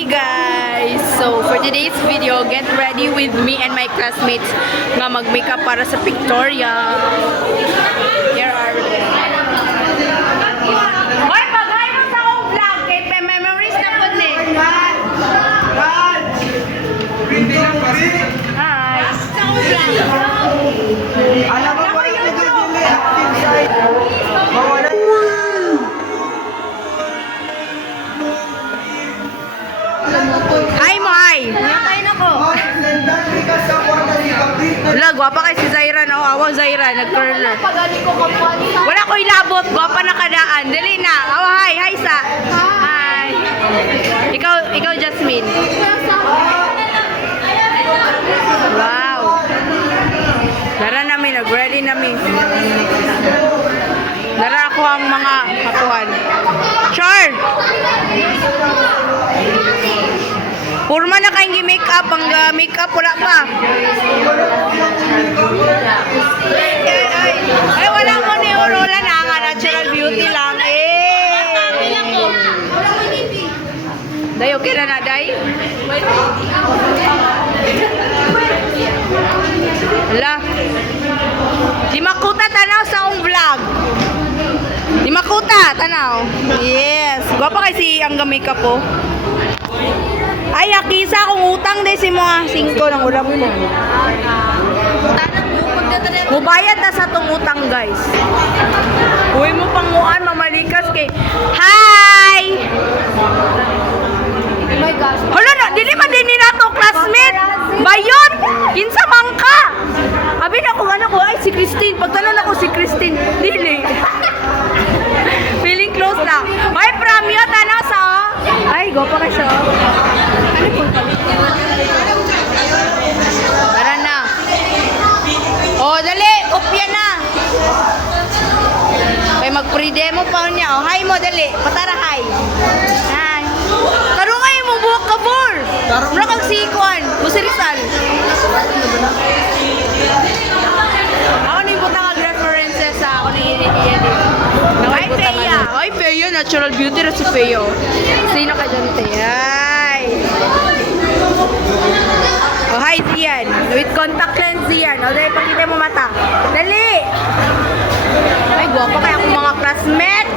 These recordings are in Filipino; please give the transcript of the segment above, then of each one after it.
Hey guys! So for today's video, get ready with me and my classmates nga mag-makeup para sa pictorial. Here are they. Hoy, pag-hi mo sa akong vlog kay memories na po ni. Hi! Sa akong vlog. Alam mo ba yung dili active side? Mawala. Hi mo, hi! Natayin ako. Wala, gwapa kay si Zaira, no? Awa Zaira, nag-curler. Wala ko ilabot, gwapa na kadaan. Dali na. Awa, hi, hi sa. Hi. Ikaw Jasmine. Wow. Dara namin, nag-ready namin. Dara ako ang mga katuan. Char! Purma na kayong gi-makeup, ang makeup wala pa. Ay, wala mo ni Aurora na nga, natural beauty lang. Day, okay na na, Day? Hala. Di makuta tanaw sa akong vlog. Di makuta tanaw. Yes. Gwapa kasi ang makeup po. Ay, akisa kung utang din si mga 5 ng ulam ko. Mubayad na sa itong utang, guys. Uwi mo panguan, mamalikas kay... Hi! Oh my gosh. Hala na, dili man din nila to, classmate. Bayon! Kinsa man ka! Abi na kung ano ko, ay si Christine. Pagtanong ako si Christine, dili. Feeling close lang. Ay, pramyo, tanaw sa... Ay, go pa ka siya. Ano po? Tara na. Oh, dali. Kopya na. Ay, mag-pre-demo pa niya. Oh, hi mo, dali. Patara, hi. Hi. Tarungay mo, buhok ka, Bor. Mura kang sikuan. Busirisal. Ako na yung butang references sa ako na i-edit. Ay, Peya. Ay, Peya. Natural beauty na si Peya. Sino ka dyan, Peya? Ay. Oh, hi, Zian. With contact lens, Zian. O, dali, pakita mo mata. Dali! Ay, guwapo kaya akong mga classmate.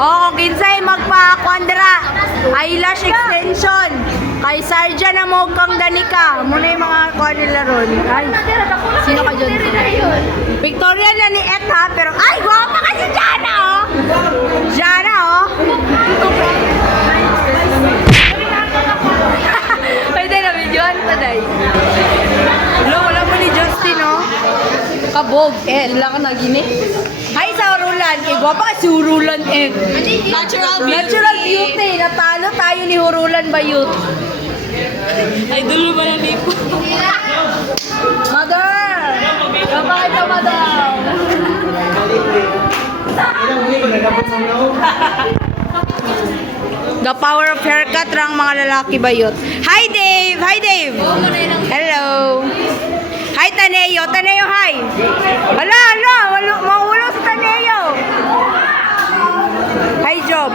Oh, kinsay magpa-kwandra. Eyelash extension. Kay Sarja na mo kang Danica. Muna yung mga kuha nila ron. Ay, sino ka dyan? Victoria na ni Et ha, pero ay, guwapa ka si Jana oh! Jana oh! Pwede na, videoan pa day. Wala mo ni Justin oh. Kabog, wala ka na gini. Hi sa Hurulan, kay guwapa ka si Hurulan Natural beauty, natalo tayo ni Hurulan Bayut. Ay, dulo ba na lipo? Mother! Kapag ito, madam! The power of haircut rang mga lalaki bayot. Hi, Dave! Hi, Dave! Hello! Hi, Taneo! Taneo, hi! Hala! Mahulo sa Taneo! Hi, Job!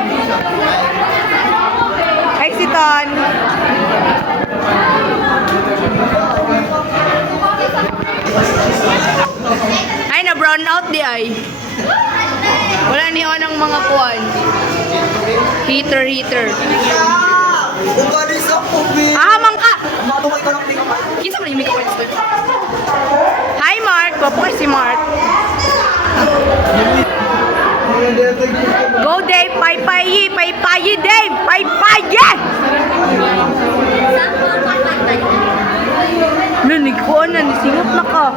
Hi, si Ton! Ay, na-brown out di ay. Wala ni ang mga kuwan. Heater. Mang ka! Kinsa man yung makeup artist? Hi, Mark! Papo kay si Mark. Go, Dave! Paypayi, Dave! Paypayi! Nanikuan na, nisingot na ka.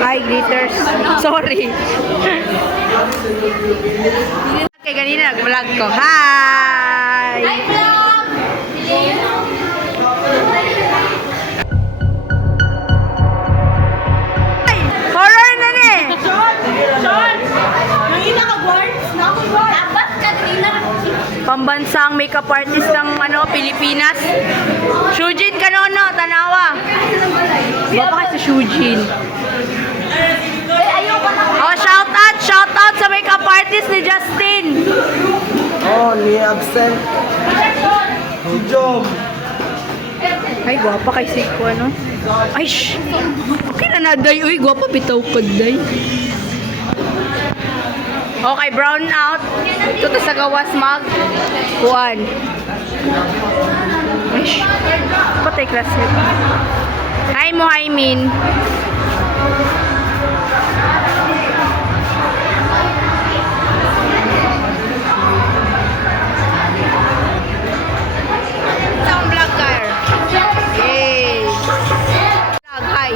Ay, glitters. Sorry. Okay, ganina nag-vlog ko. Hi! Hi, vlog! Ay! Horror na ni! Sean! Nangina ka, guards? Abat ka, nangina. Pambansang makeup artist ng Pilipinas. Shujin Kanono, Tanawa. Baka kasi Shujin. Oh, shout out sa makeup artist ni Justin. absent. Si Jom. Ay, gwapa kay Siko, ano? Ay, shh! Okay na day. Uy, gwapa, bitaw ka, day. Okay, brown out. Ito sa gawas mag. Kuan. Ay, shh! Patay klase. Hi mo, hi min. Isang vlogger. Yay! Vlog, hi.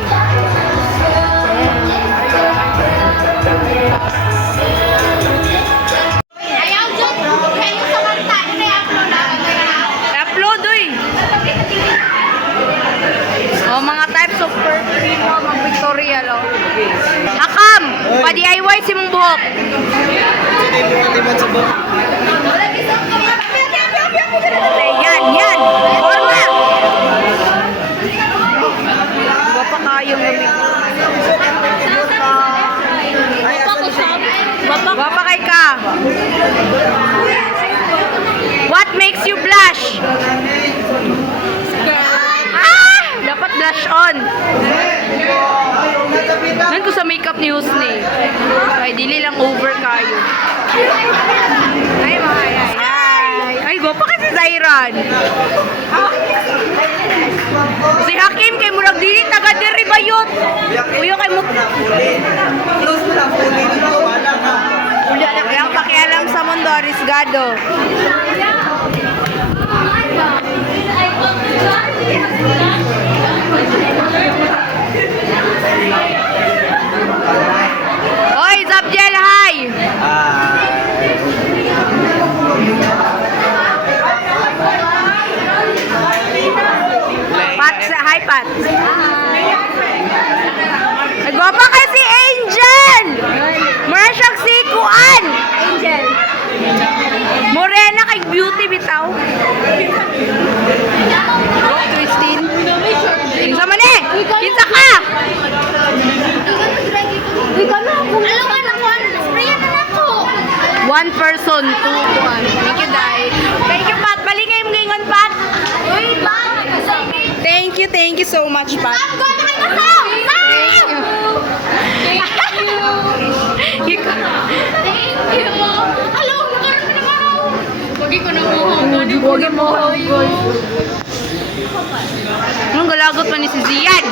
Ayaw dyan. Kayo sa kanta. Ano na i-upload na? Upload, uy! O, mga types of perfume mo, mga pictorial, o. Akam! Pa-DIY si mong buhok. Hindi mo katiman sa buhok. Okay, yan! Forma! Iba pa kayong gamit. Ay, asan siya? Iba pa kay ka. What makes you blush? Dapat blush on. Nan ko sa makeup ni Husni. Ay, dili lang over kayo. Ay, ay, gwapa kasi Zairan. Si Hakim kay murag dili taga diri bayot. Uyo kay mo. Close mo na, fully dito. Wala ka. Yang pakialam sa mundo arisgado. Oy, Zabjel, hi! Pat, hi Pat. Nagwapa kay si Angel! Mura siyang si Kuan! Angel. Morena kay beauty bitaw. Go, Christine. Kinsa man eh! Kinsa ka! Alam ka na ko. Sprayan na ako. One person, two, one. Thank you, Dai. Thank you, Pat. Balik kayo mga ingon, Pat. Uy, ba? Thank you so much, Pat. Sam, go na kayo na Sam! Sam! Thank you. Thank you. Hello, nakaroon ka naman ako. Huwag ko na buhok. Huwag mo. Anong galagot pa ni si Zian?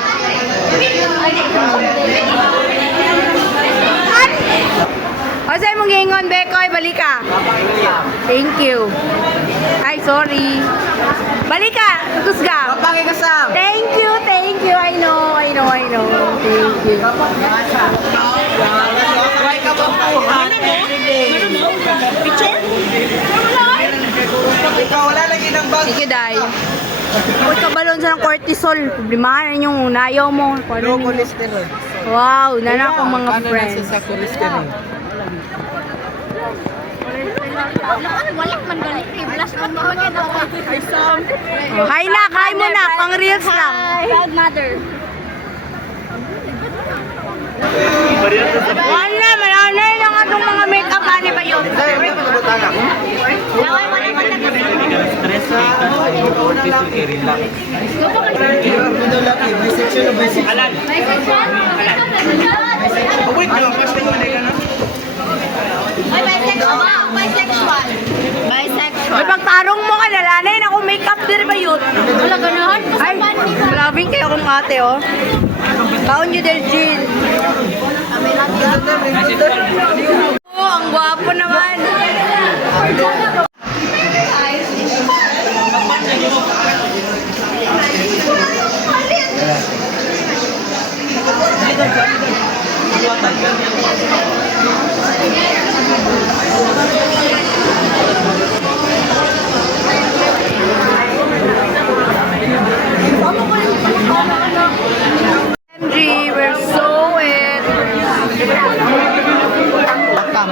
O sa'yo mong gingon, Bekoy, balik ka. Thank you. Ay, sorry. Balik ka, tutus ka. Kapangin ka, Sam. Thank you. I know. Thank you. Try ka ba buhat? Picture? Ikaw, wala lagi ng bag. Thank you, Dai. Uy, kabalon sa ng cortisol. Problemahan yung nayaw mo. Low cholesterol. Wow, nana akong mga Ano friends. nasa sa cholesterol? Walang man galit eh. Blast man mo maganda ako. Ay, Sam. Oh, hi na, hi mo na. Pang reels lang. Proud mother. Wala, malala lang atong mga makeup. Ano ba yun? Laway mo naman na kasi. Stress ka. Relax. Bisexual o bisexual? Bisexual? Wait lang, basta yung ka na. Ay, bisexual ba? Bisexual. Bisexual. May pagtarong mo ka, nalanay na akong makeup din ba yun? Wala ganahan ko sa Ay, panty ko. loving kayo akong ate, oh. Kaon nyo del Jill. Oh, ang gwapo naman. MG, we're so it.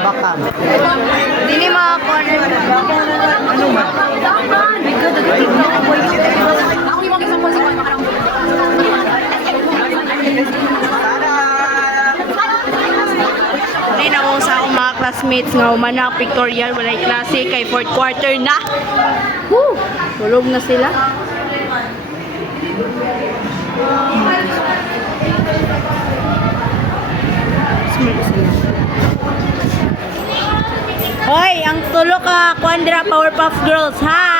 Bakam. Dili mga corner. Ano ba? Bigat, tignan ko boy. Ako yung mag-isang sa kanya makarang. classmates nga humanak pictorial walay klase kay fourth quarter na. Woo! Tulog na sila. Smart sila. Hoy, ang tulo ka Quandra Powerpuff Girls. Hi!